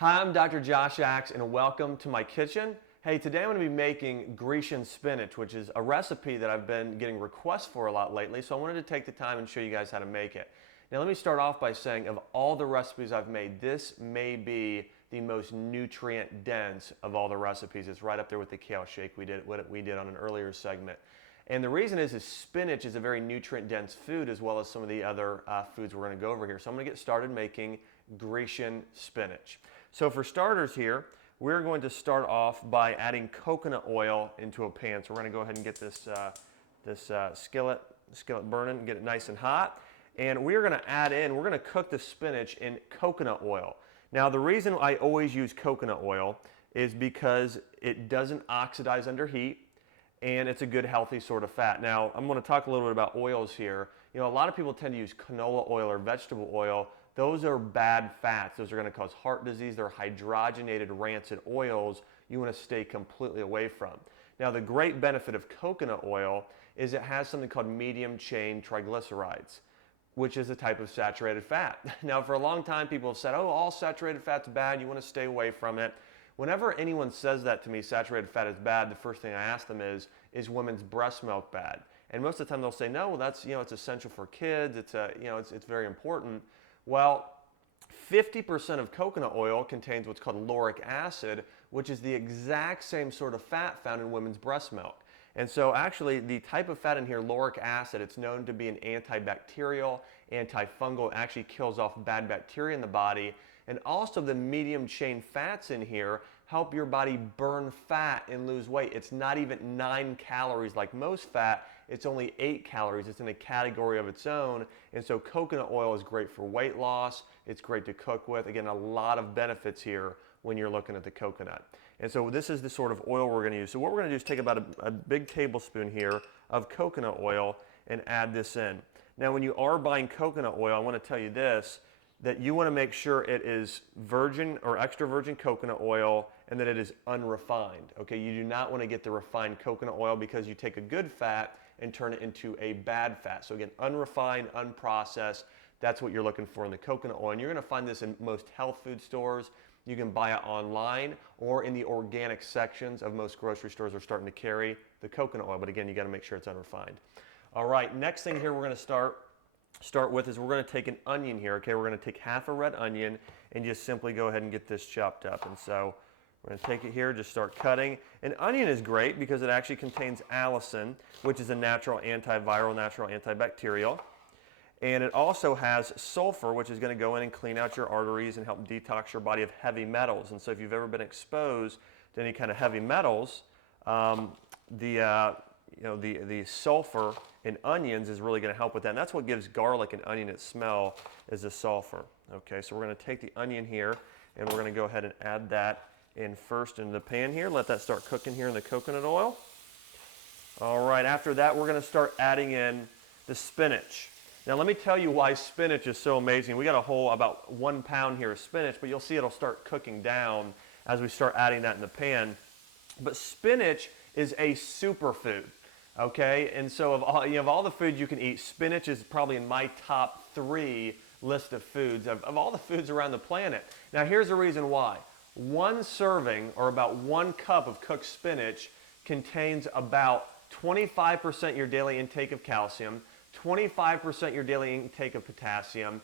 Hi, I'm Dr. Josh Axe and welcome to my kitchen. Hey, today I'm going to be making Grecian spinach, which is a recipe that I've been getting requests for a lot lately, so I wanted to take the time and show you guys how to make it. Now let me start off by saying of all the recipes I've made, this may be the most nutrient dense of all the recipes. It's right up there with the kale shake what we did on an earlier segment. And the reason is spinach is a very nutrient dense food as well as some of the other foods we're going to go over here. So I'm going to get started making Grecian spinach. So for starters here, we're going to start off by adding coconut oil into a pan. So we're going to go ahead and get this skillet burning, get it nice and hot. And we're going to cook the spinach in coconut oil. Now the reason I always use coconut oil is because it doesn't oxidize under heat and it's a good healthy sort of fat. Now I'm going to talk a little bit about oils here. You know, a lot of people tend to use canola oil or vegetable oil. Those are bad fats. Those are going to cause heart disease. They're hydrogenated rancid oils you want to stay completely away from. Now the great benefit of coconut oil is it has something called medium chain triglycerides, which is a type of saturated fat. Now for a long time people have said, oh, all saturated fat's bad, you want to stay away from it. Whenever anyone says that to me, saturated fat is bad, the first thing I ask them is women's breast milk bad? And most of the time they'll say, no, well that's, it's essential for kids, it's very important. Well, 50% of coconut oil contains what's called lauric acid, which is the exact same sort of fat found in women's breast milk. And so actually the type of fat in here, lauric acid, it's known to be an antibacterial, anti-fungal. It actually kills off bad bacteria in the body. And also the medium chain fats in here help your body burn fat and lose weight. It's not even 9 calories like most fat. It's only 8 calories. It's in a category of its own. And so coconut oil is great for weight loss. It's great to cook with. Again, a lot of benefits here when you're looking at the coconut. And so this is the sort of oil we're going to use. So what we're going to do is take about a big tablespoon here of coconut oil and add this in. Now when you are buying coconut oil, I want to tell you this, that you want to make sure it is virgin or extra virgin coconut oil and that it is unrefined. Okay, you do not want to get the refined coconut oil because you take a good fat and turn it into a bad fat. So again, unrefined, unprocessed, that's what you're looking for in the coconut oil. And you're going to find this in most health food stores. You can buy it online or in the organic sections of most grocery stores are starting to carry the coconut oil. But again, you got to make sure it's unrefined. All right, next thing here we're going to start with is we're going to take an onion here. Okay, we're going to take half a red onion and just simply go ahead and get this chopped up. And so we're going to take it here, just start cutting. An onion is great because it actually contains allicin, which is a natural antiviral, natural antibacterial. And it also has sulfur, which is going to go in and clean out your arteries and help detox your body of heavy metals. And so if you've ever been exposed to any kind of heavy metals, the sulfur in onions is really going to help with that. And that's what gives garlic and onion its smell, is the sulfur. Okay, so we're going to take the onion here and we're going to go ahead and add that in first into the pan here. Let that start cooking here in the coconut oil. All right, after that we're going to start adding in the spinach. Now let me tell you why spinach is so amazing. We got a whole about 1 pound here of spinach, but you'll see it'll start cooking down as we start adding that in the pan. But spinach is a superfood, okay? And so of all the foods you can eat, spinach is probably in my top 3 list of foods of all the foods around the planet. Now here's the reason why. 1 serving or about 1 cup of cooked spinach contains about 25% your daily intake of calcium, 25% your daily intake of potassium,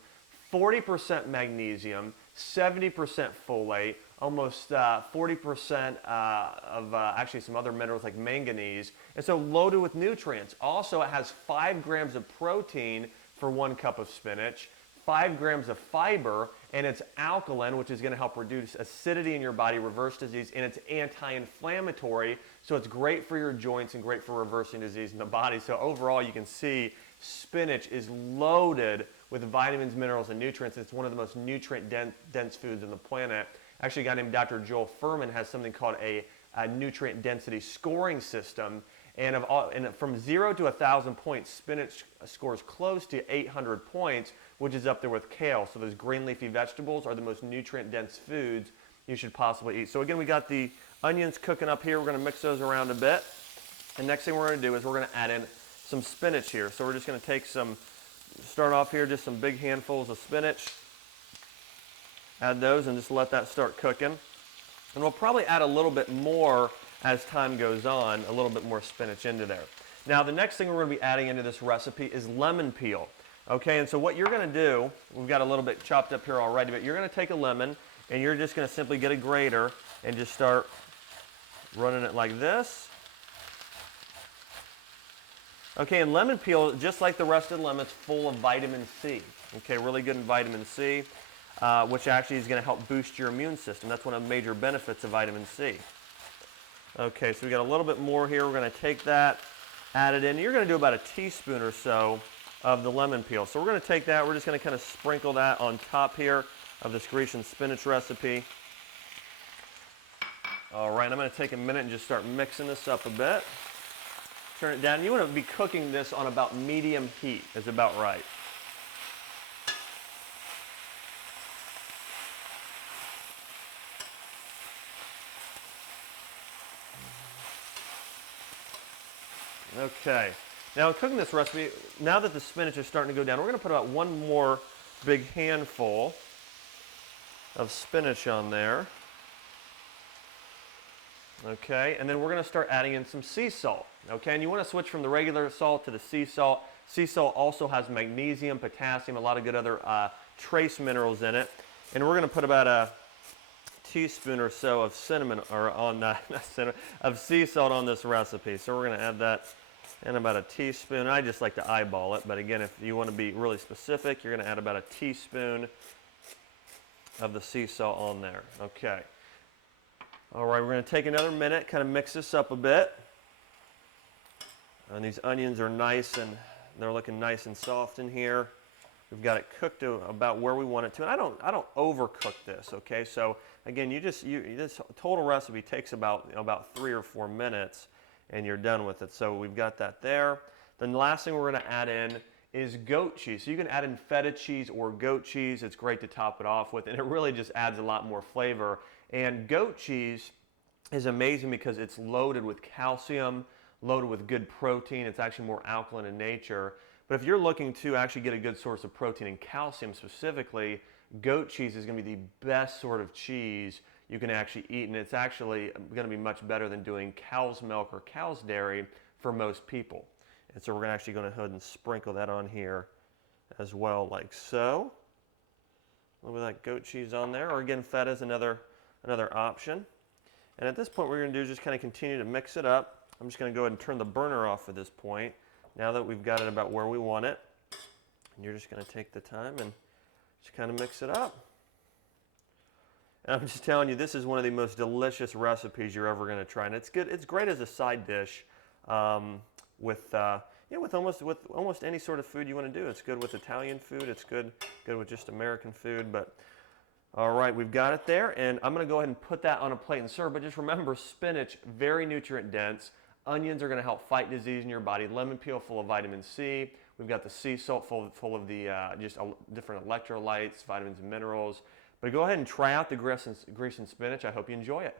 40% magnesium, 70% folate, almost 40% of actually some other minerals like manganese, and so loaded with nutrients. Also, it has 5 grams of protein for 1 cup of spinach, 5 grams of fiber, and it's alkaline, which is going to help reduce acidity in your body, reverse disease, and it's anti-inflammatory, so it's great for your joints and great for reversing disease in the body. So overall, you can see spinach is loaded with vitamins, minerals, and nutrients. It's one of the most nutrient-dense foods on the planet. Actually, a guy named Dr. Joel Fuhrman has something called a nutrient density scoring system. And from 0 to 1,000 points, spinach scores close to 800 points, which is up there with kale. So those green leafy vegetables are the most nutrient-dense foods you should possibly eat. So again, we got the onions cooking up here. We're going to mix those around a bit. And next thing we're going to do is we're going to add in some spinach here. So we're just going to take start off here, just some big handfuls of spinach. Add those and just let that start cooking. And we'll probably add a little bit more as time goes on, a little bit more spinach into there. Now the next thing we're going to be adding into this recipe is lemon peel. Okay, and so what you're going to do, we've got a little bit chopped up here already, but you're going to take a lemon and you're just going to simply get a grater and just start running it like this. Okay, and lemon peel, just like the rest of the lemon, it's full of vitamin C. Okay, really good in vitamin C, which actually is going to help boost your immune system. That's one of the major benefits of vitamin C. Okay, so we got a little bit more here. We're going to take that, add it in. You're going to do about a teaspoon or so of the lemon peel. So we're going to take that. We're just going to kind of sprinkle that on top here of this Grecian spinach recipe. All right, I'm going to take a minute and just start mixing this up a bit. Turn it down. You want to be cooking this on about medium heat is about right. Okay, now in cooking this recipe, now that the spinach is starting to go down, we're going to put about one more big handful of spinach on there. Okay, and then we're going to start adding in some sea salt. Okay, and you want to switch from the regular salt to the sea salt. Sea salt also has magnesium, potassium, a lot of good other trace minerals in it. And we're going to put about a teaspoon or so of cinnamon, or on not cinnamon, of sea salt on this recipe. So we're going to add that in about a teaspoon. I just like to eyeball it, but again, if you want to be really specific, you're going to add about a teaspoon of the sea salt on there. Okay. All right, we're going to take another minute, kind of mix this up a bit. And these onions are nice and they're looking nice and soft in here. We've got it cooked to about where we want it to, and I don't overcook this. Okay, so again, this total recipe takes about 3 or 4 minutes, and you're done with it. So we've got that there. Then the last thing we're going to add in is goat cheese. So you can add in feta cheese or goat cheese. It's great to top it off with, and it really just adds a lot more flavor. And goat cheese is amazing because it's loaded with calcium, loaded with good protein. It's actually more alkaline in nature. But if you're looking to actually get a good source of protein and calcium specifically, goat cheese is going to be the best sort of cheese you can actually eat, and it's actually going to be much better than doing cow's milk or cow's dairy for most people. And so we're actually going to go ahead and sprinkle that on here as well, like so. A little bit of that goat cheese on there, or again, feta is another option. And at this point, what we're going to do is just kind of continue to mix it up. I'm just going to go ahead and turn the burner off at this point, now that we've got it about where we want it. And you're just going to take the time and just kind of mix it up. And I'm just telling you, this is one of the most delicious recipes you're ever going to try. And it's good. It's great as a side dish with almost any sort of food you want to do. It's good with Italian food. It's good with just American food. But all right, we've got it there, and I'm going to go ahead and put that on a plate and serve. But just remember, spinach, very nutrient dense. Onions are going to help fight disease in your body. Lemon peel full of vitamin C. We've got the sea salt full of the different electrolytes, vitamins and minerals. But go ahead and try out the Grecian spinach. I hope you enjoy it.